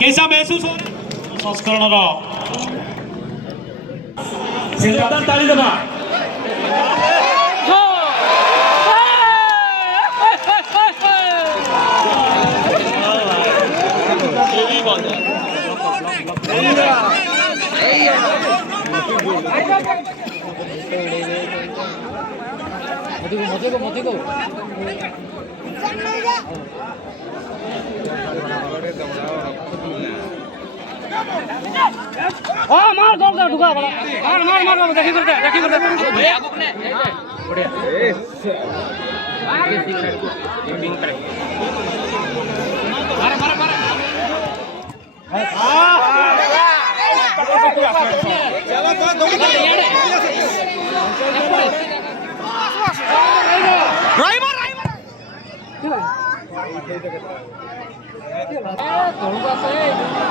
कैसा महसूस हो रहा संस्करण ताली दबा मत को मार गोल कर ढुका बड़ा मार मार मार देखी करते बढ़िया मार मार मार चलो दो ड्राइवर ड्राइवर